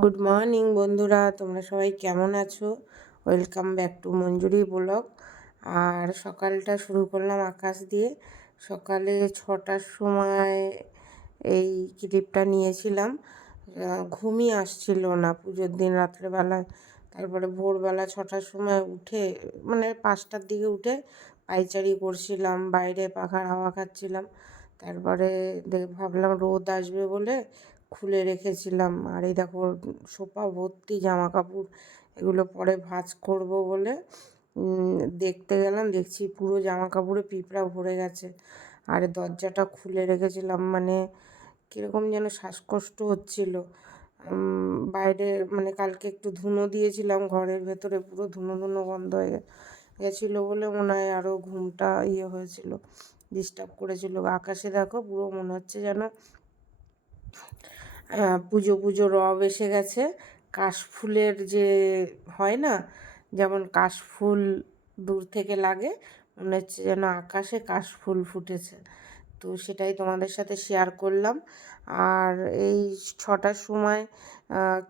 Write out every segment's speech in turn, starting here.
Good morning বন্ধুরা। তোমরা সবাই কেমন আছো? Welcome back to Manjuri blog. আর সকালটা শুরু করলাম আকাশ দিয়ে। সকালে ছটার সময় এই ক্লিপটা নিয়েছিলাম। ঘুমই আসছিল না পুজোর দিন রাত্রেবেলায় তারপরে ভোরবেলা ছটার সময় উঠে মানে পাঁচটার দিকে উঠে পাইচারি করছিলাম, বাইরে পাখার হাওয়া খাচ্ছিলাম। তারপরে ভাবলাম রোদ আসবে বলে খুলে রেখেছিলাম। আর এই দেখো, সোফা, ভর্তি জামা কাপড় এগুলো পরে ভাঁজ করব বলে দেখতে গেলাম, দেখছি পুরো জামা কাপড়ে পিঁপড়া ভরে গেছে। আর দরজাটা খুলে রেখেছিলাম মানে কীরকম যেন শ্বাসকষ্ট হচ্ছিল। বাইরে মানে কালকে একটু ধুনো দিয়েছিলাম ঘরের ভেতরে, পুরো ধুনো ধুনো গন্ধ হয়ে গেছিল বলে মনে হয় আরও ঘুমটা ইয়ে হয়েছিল ডিস্টার্ব করেছিল। আকাশে দেখো পুরো মনে হচ্ছে যেন পুজো পুজো রব এসে গেছে। কাশফুলের যে হয় না, যেমন কাশফুল দূর থেকে লাগে, মনে হচ্ছে যেন আকাশে কাশফুল ফুটেছে। তো সেটাই তোমাদের সাথে শেয়ার করলাম। আর এই ছটার সময়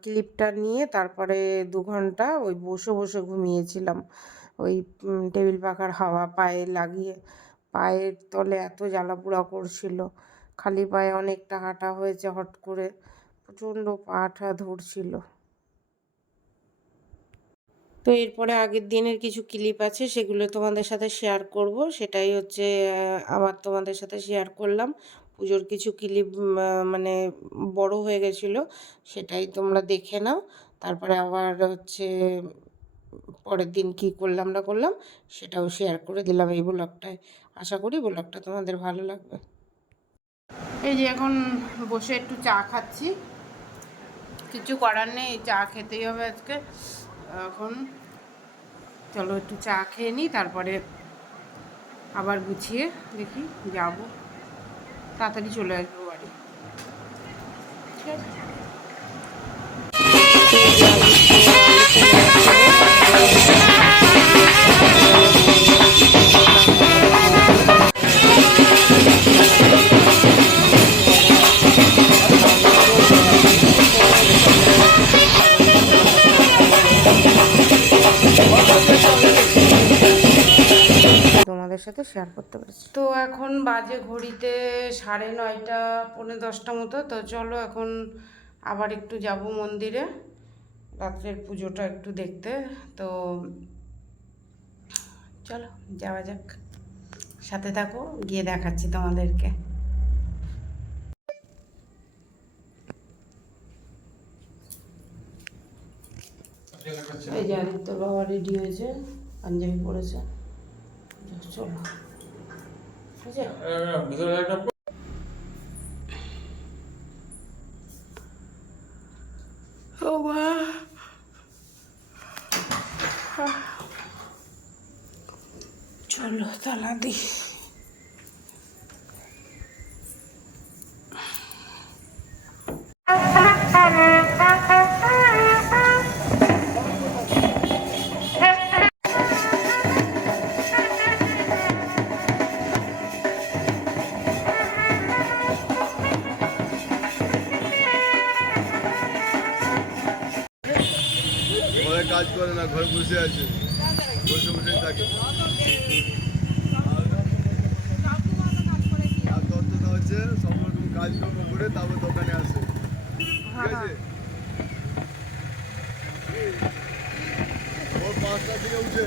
ক্লিপটা নিয়ে তারপরে দু ঘণ্টা ওই বসে বসে ঘুমিয়েছিলাম। ওই টেবিল পাখার হাওয়া পায়ে লাগিয়ে, পায়ের তলে এত জ্বালা জ্বালাপোড়া করছিল। খালি পায়ে অনেকটা হাঁটা হয়েছে হট করে। প্রচণ্ড পাটা ধরছিল। তো এরপরে আগের দিনের কিছু ক্লিপ আছে, সেগুলো তোমাদের সাথে শেয়ার করব। সেটাই হচ্ছে আবার তোমাদের সাথে শেয়ার করলাম। পুজোর কিছু ক্লিপ মানে বড় হয়ে গেছিল, সেটাই তোমরা দেখে নাও। তারপরে আবার হচ্ছে, পরের দিন কি করলাম না করলাম, সেটাও শেয়ার করে দিলাম এই ব্লগটায় আশা করি ব্লগটা তোমাদের ভালো লাগবে। এই যে এখন বসে একটু চা খাচ্ছি। কিছু করার নেই, চা খেতেই হবে আজকে। এখন চলো একটু চা খেয়ে নিই তারপরে আবার গুছিয়ে দেখি, যাব। তাড়াতাড়ি চলে আসব বাড়ি। ঠিক আছে? সাথে শেয়ার করতে পেরেছি। তো এখন বাজে ঘড়িতে সাড়ে নয়টা, পৌনে দশটা মতো, তো চলো এখন আবার একটু যাব মন্দিরে। রাত্রের পুজোটা একটু দেখতে, তো চলো যাওয়া যাক। সাথে থাকো, গিয়ে দেখাচ্ছি তোমাদেরকে। এই যে আদিত্য বাবা রেডি হয়েছে, পাঞ্জাবি পরেছে। চলো ঠিক আছে ও মা চলো তালা দি ঘরে বসে আছে বসে বসেই থাকে আর তত্ত্বটা হচ্ছে সব রকম কাজকর্ম করে তারপর দোকানে আসে ঠিক আছে ওর পাঁচটা থেকে উঠে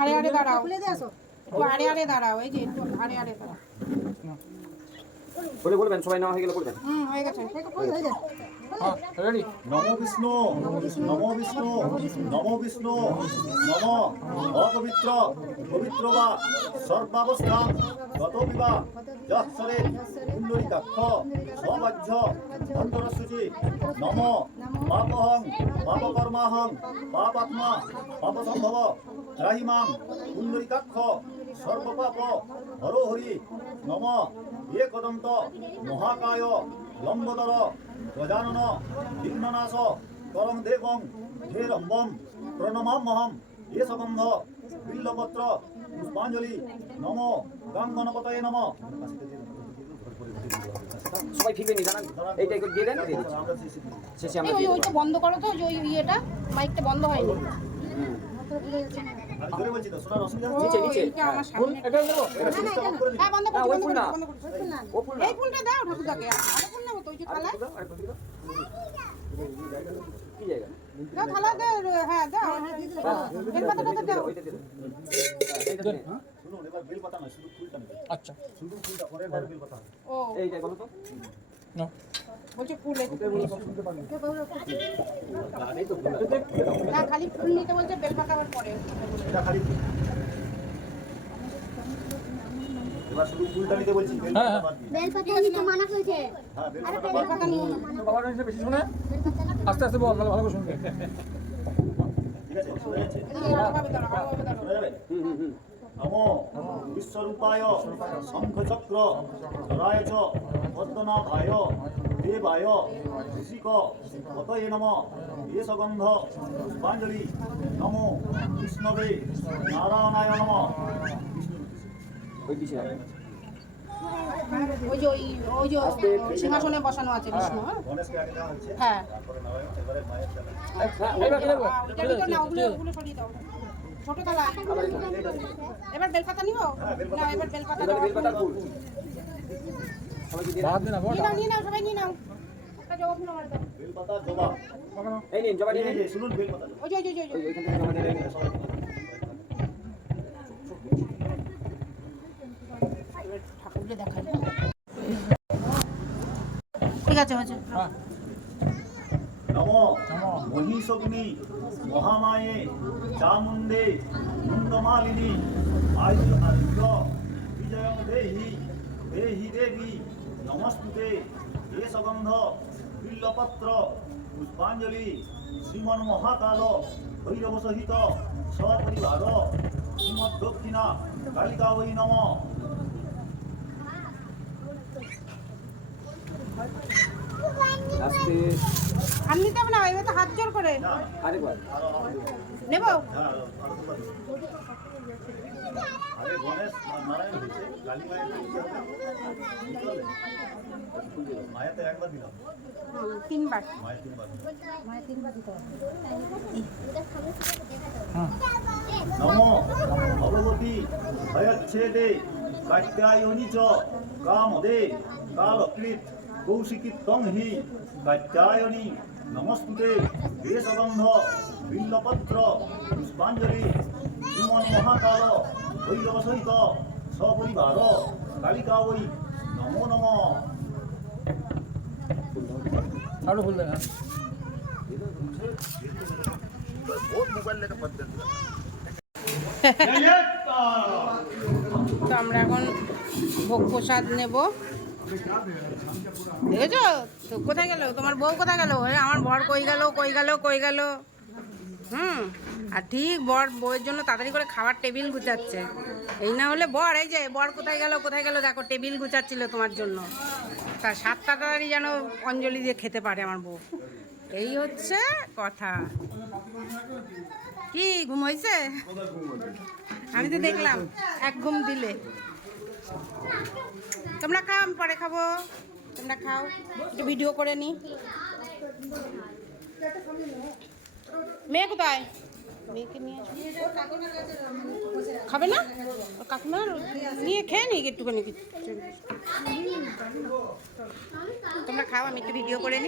আড়ে আড়ে দাঁড়াও। একটু আড়ে আড়ে দাঁড়াও এই যে একটু আড়ে আড়ে দাঁড়াও। বলে বলবেন সবাই নেওয়া হয়ে গেলে বলবেন। হুম হয়ে গেছে। নম বিষ্ণু নম বিষ্ণু নম বিষ্ণু নম অপবিত্র পবিত্র বা সর্বাবস্থা গত বিবা যৎসরে কুণ্ডলিকাক্ষ সবাহ্য অন্তরসূচি নম পাপহং পাপকর্মাহং পাপাত্মা পাপসম্ভব ত্রাহিমাং কুণ্ডলিকাক্ষ সর্বপাপ হরহরি নম একদন্ত মহাকায় লম্বদর গজানন বিঘ্ননাশ করং দেবং ধীরম্বম প্রণমামহম এ সগন্ধ বিল্লপত্র পুষ্পাঞ্জলি নম গাঙ্গনপতয়ে নম। সবাই ফিরবেন নি জানান এইটা একটু দিয়ে দেন শেষে আমরা ওই ওইটা বন্ধ করো তো ওই ইয়েটা মাইকটা বন্ধ হয়নি। ও। হ্যাঁ ফুলটা দাও ঠাকুরদাকে। থালায়। কি জায়গা? থালা হ্যাঁ দাও। দাও। হ্যাঁ, দিয়ে দেন। শুনুন এবার বেলপাতা নয় শুধু ফুলটা আচ্ছা। শুধু ফুলটা পরের বার বেলপাতা হবে। ও। এইটাই বলো তো। বলছে ফুল। না খালি ফুল নিতে বলছে বেলপাতা আবার পরে। খালি। এবার শুধু ফুলটা নিতে বলছি বাদ দিয়ে। বেলপাতা নিতে মানা করেছে হ্যাঁ আরে বেলপাতা নিও না বাবার কাছে বেশি শুনে? আস্তে আস্তে বল ভালো করে শুনবে। ঠিক আছে শোনা যাচ্ছে? আলাদাভাবে দাঁড়াও আলাদাভাবে দাঁড়াও শোনা যাবে? হুম হুম হুম। নমো বিশ্বরূপায় শঙ্খচক্র ধরায় চ পদ্মনাভায় দেবায় ঋষিক অতয়ে নম এ সগন্ধ পুষ্পাঞ্জলি। নমো বিষ্ণবে নারায়ণায় নম। ওই পিছিয়ে। ওই যে ওই ওই যে সিংহাসনে বসানো আছে বিষ্ণু হ্যাঁ? হচ্ছে হ্যাঁ হ্যাঁ, দাও। ছোট থালা। এবার বেলপাতা নিব? না এবার বেলপাতা নিয়ে নাও সবাই নিয়ে নাও। একটা জবা ফুল আমার দাও। বেলপাতা জবা। এই নিন জবা নিয়ে এই নিন। যে শুনুন বেলপাতা। ওই যে ওই যে ওই যে, ঠাকুরকে দেখাই ঠিক আছে, হয়েছে। নম, মহিষগ্নি, মহামায়ে, চামুণ্ডে মুন্ডমালিনী আয়ু আদিত্য বিজয়ং দেহি দেহি দেবী, নমস্তুতে এ সগন্ধ বিল্লপত্র, পুষ্পাঞ্জলি, শ্রীমন মহাকাল ভৈরব সহিত সপরিবার শ্রীমদ দক্ষিণা কালিকা বৈ নম। আস্তে আর নিতে হবে না এবার তো হাত জোর করে। আরেকবার। আরও আরও দিও। নেব হ্যাঁ তিনবার। মায়ের ভগবতী ভয়চ্ছেদে কাত্যায়নী চ কামদে কালকৃত। কৌশিকিত্বং হি কাত্যায়নী নমস্তুতে দেশগন্ধ বিল্লপত্র পুষ্পাঞ্জলি শ্রীমন মহাকাল ভৈরব সহিত সপরিবার কালিকা বৈ নমো নম আরও ফুল দে না তো আমরা এখন ভোগ প্রসাদ নেব দেখেছ? তো কোথায় গেল? তোমার বউ কোথায় গেল? আমার বর কই গেল কই গেল কই গেল? হুম? আর ঠিক বর, বউয়ের জন্য তাড়াতাড়ি করে খাবার টেবিল গুছাচ্ছে। এই না হলে বর, এই যে, বর কোথায় গেল কোথায় গেল? দেখো, টেবিল গুছাচ্ছিল তোমার জন্য। তা সাত তাড়াতাড়ি যেন অঞ্জলি দিয়ে খেতে পারে আমার বউ। এই হচ্ছে কথা। কি, ঘুম হয়েছে? আমি তো দেখলাম, এক ঘুম দিলে। তোমরা খাও আমি পরে খাব তোমরা খাও একটু ভিডিও করে নি মেয়ে কোথায় মেয়েকে নিয়ে খাবে না ওর কাকিমা নিয়ে খেয়ে নি একটুখানি তোমরা খাও আমি একটু ভিডিও করে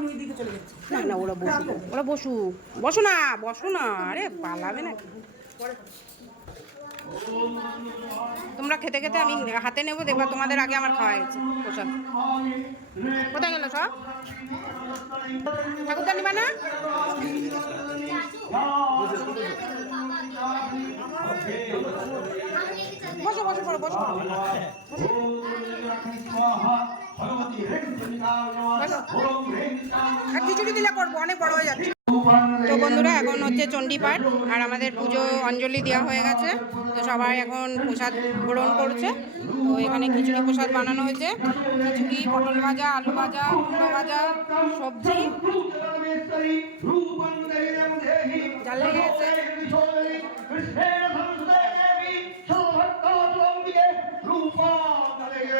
নি না না ওরা বসু ওরা বসু বসো না বসো না। আরে পালাবে না। তোমরা খেতে খেতে আমি হাতে নেব দেখবা তোমাদের আগে আমার খাওয়া গেছে প্রসাদ কোথায় গেল সব? ঠাকুরদা নিবা না? বসো বসো পড়ো বসো। বসো। আর খিচুড়ি দিলে করব অনেক বড় হয়ে যাচ্ছে। তো বন্ধুরা এখন হচ্ছে চণ্ডীপাঠ আর আমাদের পুজো অঞ্জলি দেওয়া হয়ে গেছে। তো সবাই এখন প্রসাদ গ্রহণ করছে। তো এখানে খিচুড়ি প্রসাদ বানানো হয়েছে। খিচুড়ি পটল ভাজা আলু ভাজা কুমড়ো ভাজা সবজি। জাল লেগে গেছে।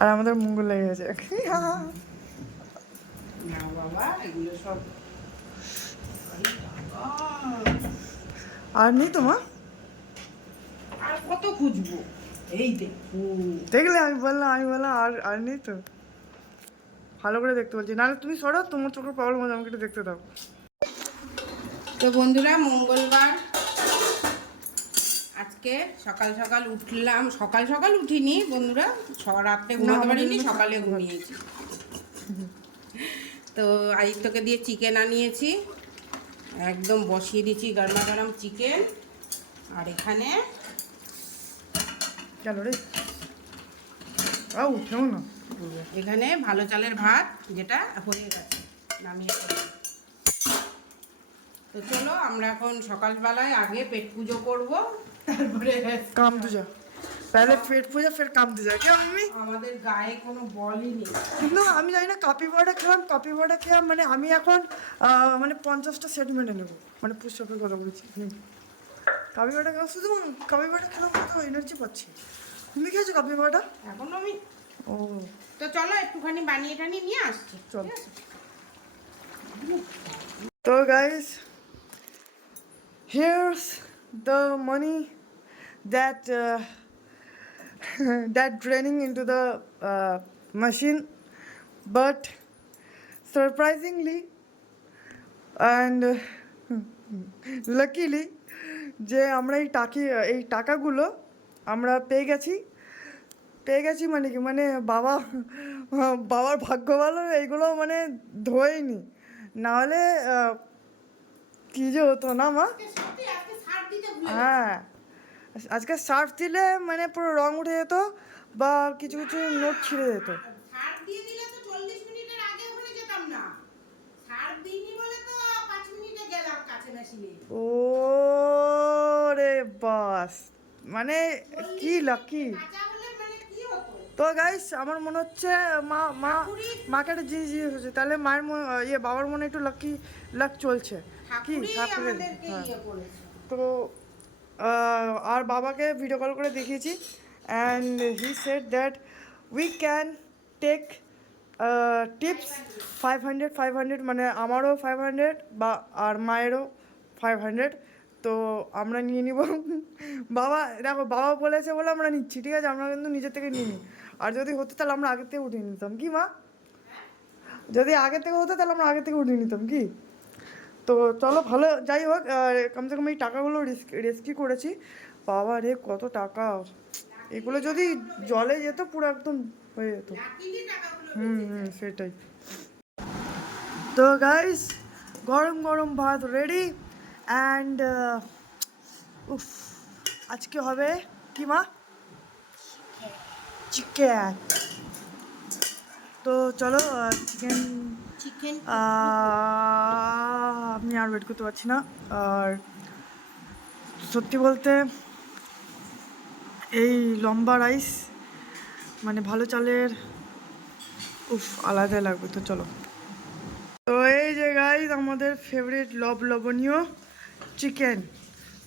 আর আমাদের মঙ্গল লেগে গেছে। আর নেই তো মা? আর কত খুঁজবো? এই দেখো। দেখলে আমি বললাম আমি বললাম আর আর নেই তো। ভালো করে দেখতে বলছি। নাহলে তুমি সরো তোমার চোখের প্রবলেম আছে আমাকে একটু দেখতে দাও। তো বন্ধুরা মঙ্গলবার আজকে সকাল সকাল উঠলাম সকাল সকাল উঠিনি বন্ধুরা রাত্রে ঘুমাতে পারিনি সকালে ঘুমিয়েছি। তো আদিত্যকে দিয়ে চিকেন আনিয়েছি একদম বসিয়ে দিয়েছি গরমা গরম চিকেন। আর এখানে কেন রে। আউ উঠেও না। এখানে ভালো চালের ভাত যেটা হয়ে গেছে নামিয়ে তো চলো আমরা এখন সকালবেলায় আগে পেট পুজো করব। তারপরে কাম দুজা। তাহলে পেট পূজা ফের কাম দুজা। কেউ আমি আমাদের গায়ে কোনো বলই নেই। কিন্তু আমি জানি না কাপি বড়া খেলাম কপি বড়া খেলাম মানে আমি এখন মানে পঞ্চাশটা সেট মেনে নেব। মানে পুষ্পের কথা বলছি কপি বড়া খেলাম শুধু কাপি বড়া খেলাম তো এনার্জি পাচ্ছি। তুমি খেয়েছো কপি বড়াটা এখন আমি। ও। তো চলো একটুখানি বানিয়ে টানিয়ে নিয়ে আসছি চলো। তো guys here's the money that uh, that draining into the uh, machine, but surprisingly and uh, luckily যে আমরা এই টাকি এই টাকাগুলো আমরা পেয়ে গেছি পেয়ে গেছি মানে কি মানে বাবা বাবার ভাগ্য ভালো এইগুলো মানে ধোয়নি নাহলে কি যে হতো না মা হ্যাঁ। আজকে সার্ফ দিলে মানে পুরো রং উঠে যেত বা কিছু কিছু নোট ছিঁড়ে যেত। ও রে বাস। মানে কি লাকি মানে তো গাইস আমার মনে হচ্ছে মা মা মাকে একটা জিনিস জিজ্ঞেস হচ্ছে তাহলে মায়ের মনে ইয়ে বাবার মনে একটু লাকি লাক চলছে। কি? ঠাকুরের হ্যাঁ। ইয়ে তো আর বাবাকে ভিডিও কল করে দেখিয়েছি। And he said that we can take tips five hundred five hundred মানে আমারও ফাইভ হান্ড্রেড বা আর মায়েরও ফাইভ হান্ড্রেড তো আমরা নিয়ে নিব। বাবা, দেখো, বাবা বলেছে বলে আমরা নিচ্ছি, ঠিক আছে? আমরা কিন্তু নিজের থেকে নিই আর যদি হতো তাহলে আমরা আগে থেকে উঠিয়ে নিতাম। কি মা? যদি আগে থেকে হতো তাহলে আমরা আগে থেকে উঠিয়ে নিতাম, কি? তো চলো ভালো যাই হোক কমসে কম এই টাকাগুলো রেস্কিউ করেছি। বাবা রে কত টাকা। এগুলো যদি জলে যেত পুরো একদম হয়ে যেত। হুম হুম সেটাই। তো গাইস গরম গরম ভাত রেডি অ্যান্ড উফ আজকে হবে কি মা? চিকেন তো চলো চিকেন আমি আর ওয়েট করতে পারছি না। আর সত্যি বলতে এই লম্বা রাইস মানে ভালো চালের, উফ আলাদা লাগবে তো, চলো। তো এই যে গাইজ আমাদের ফেভারিট লব লবণীয় চিকেন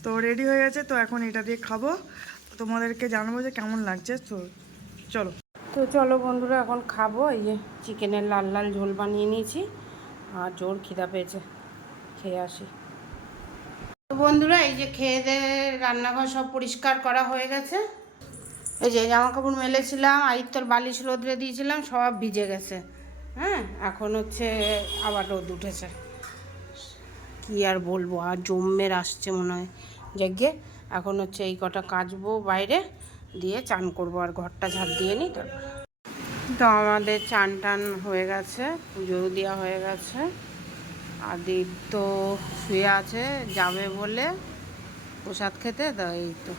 তো রেডি হয়ে গেছে, তো এখন এটা দিয়ে খাব। তোমাদেরকে জানাব যে কেমন লাগছে, তো চলো। তো চলো বন্ধুরা, এখন খাব। এই যে চিকেনের লাল লাল ঝোল বানিয়ে নিয়েছি, আর জোর খিদা পেয়েছে, খেয়ে আসি। তো বন্ধুরা, এই যে খেয়ে দিয়ে রান্নাঘর সব পরিষ্কার করা হয়ে গেছে। এই যে জামা কাপড় মেলেছিলাম আইত্তর বালিশ রোদরে দিয়েছিলাম, সব ভিজে গেছে। হ্যাঁ এখন হচ্ছে আবার রোদ উঠেছে। কি আর বলব, আর জম্মের আসছে মনে হয়। যজ্ঞে এখন হচ্ছে এই কটা কাচবো বাইরে। দিয়ে চান করব আর ঘরটা ঝাঁপ দিয়ে নিই তো। তো আমাদের চান টান হয়ে গেছে পুজো দেওয়া হয়ে গেছে। আর দীপ তো শুয়ে আছে, যাবে বলে প্রসাদ খেতে, তো এই তো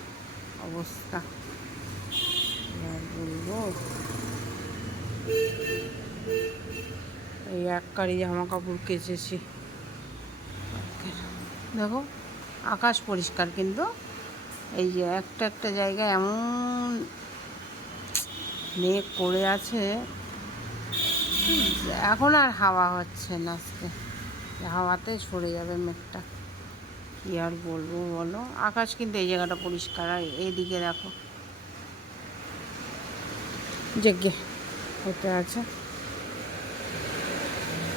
অবস্থা। বলব, এই এক কারি জামা কাপড় কেচেছি। দেখো, আকাশ পরিষ্কার কিন্তু এই যে একটা একটা জায়গায় এমন মেঘ পড়ে আছে। এখন আর হাওয়া হচ্ছে না আজকে। হাওয়াতে সরে যাবে মেঘটা। কি আর বলব বলো? আকাশ কিন্তু এই জায়গাটা পরিষ্কার। আর এইদিকে দেখো। জেগে হতে আছে।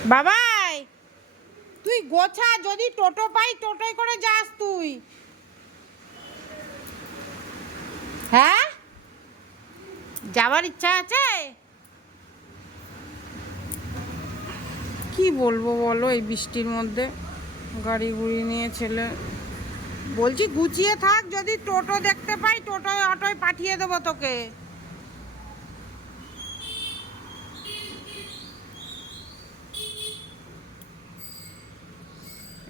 বাবাই! তুই গোছা, যদি টোটো পাই টোটোয় করে যাস তুই। হ্যাঁ? যাওয়ার ইচ্ছা আছে? কি বলব বলো এই বৃষ্টির মধ্যে? গাড়ি গুড়ি নিয়ে ছেলে বলছি গুছিয়ে থাক, যদি টোটো দেখতে পাই টোটোয় অটোয় পাঠিয়ে দেবো তোকে।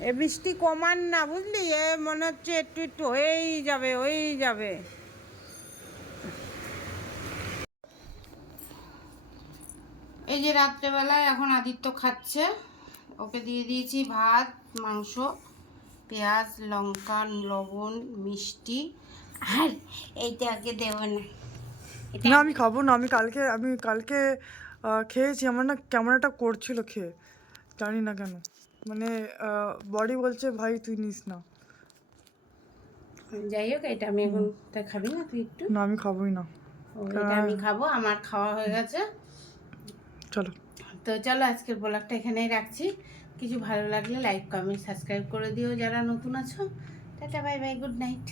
এ বৃষ্টি কমান না, বুঝলি? এ মনে হচ্ছে একটু একটু হয়েই যাবে হয়েই যাবে। এই যে রাত্রেবেলায় এখন আদিত্য খাচ্ছে ওকে দিয়ে দিয়েছি ভাত মাংস পেঁয়াজ লঙ্কা লবণ মিষ্টি। আর এইটাকে দেবো না। না আমি খাব না আমি কালকে আমি কালকে খেয়েছি আমার না কেমন একটা করছিল খেয়ে জানি না কেন। মানে বডি বলছে ভাই তুই নিস না। যাই হোক এটা আমি এখন খাবি না তুই একটু? না আমি খাবোই না। আমি খাব আমার খাওয়া হয়ে গেছে। চলো। তো চলো আজকের ব্লগটা এখানেই রাখছি। কিছু ভালো লাগলে লাইক কমেন্ট সাবস্ক্রাইব করে দিও যারা নতুন আছো। Tata bye bye good night